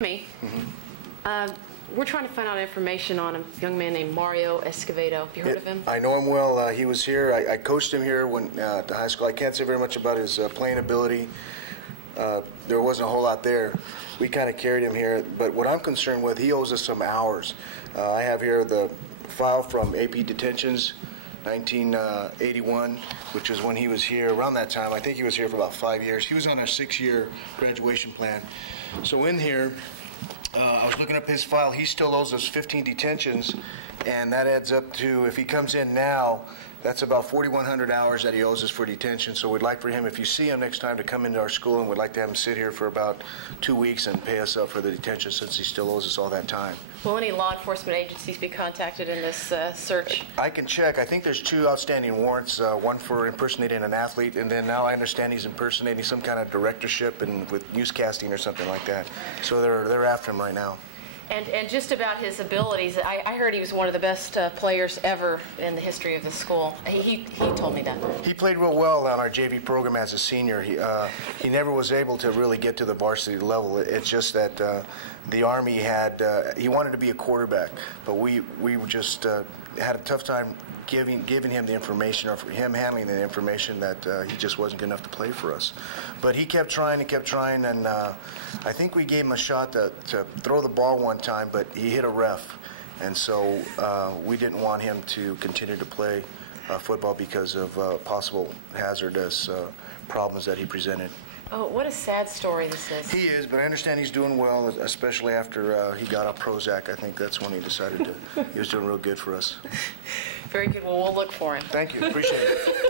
Me. We're trying to find out information on a young man named Mario Escovedo. Have you heard of him? I know him well. He was here. I coached him here when at the high school. I can't say very much about his playing ability. There wasn't a whole lot there. We kind of carried him here. But what I'm concerned with, he owes us some hours. I have here the file from AP Detentions, 1981, which is when he was here. Around that time, I think he was here for about 5 years. He was on our 6-year graduation plan. So in here, I was looking up his file. He still owes us 15 detentions, and that adds up to, if he comes in now, that's about 4,100 hours that he owes us for detention. So we'd like for him, if you see him next time, to come into our school, and we'd like to have him sit here for about 2 weeks and pay us up for the detention, since he still owes us all that time. Will any law enforcement agencies be contacted in this search? I can check. I think there's 2 outstanding warrants, one for impersonating an athlete, and then now I understand he's impersonating some kind of directorship and with newscasting or something like that. So they're after him right now. And just about his abilities, I heard he was one of the best players ever in the history of the school. He told me that. He played real well on our JV program as a senior. He never was able to really get to the varsity level. It's just that the Army had, he wanted to be a quarterback, but we just had a tough time giving him the information, or for him handling the information, that he just wasn't good enough to play for us. But he kept trying and I think we gave him a shot to throw the ball one time, but he hit a ref, and so we didn't want him to continue to play football because of possible hazardous problems that he presented. Oh, what a sad story this is. He is, but I understand he's doing well, especially after he got off Prozac. I think that's when he decided he was doing real good for us. Very good. Well, we'll look for him. Thank you. Appreciate it.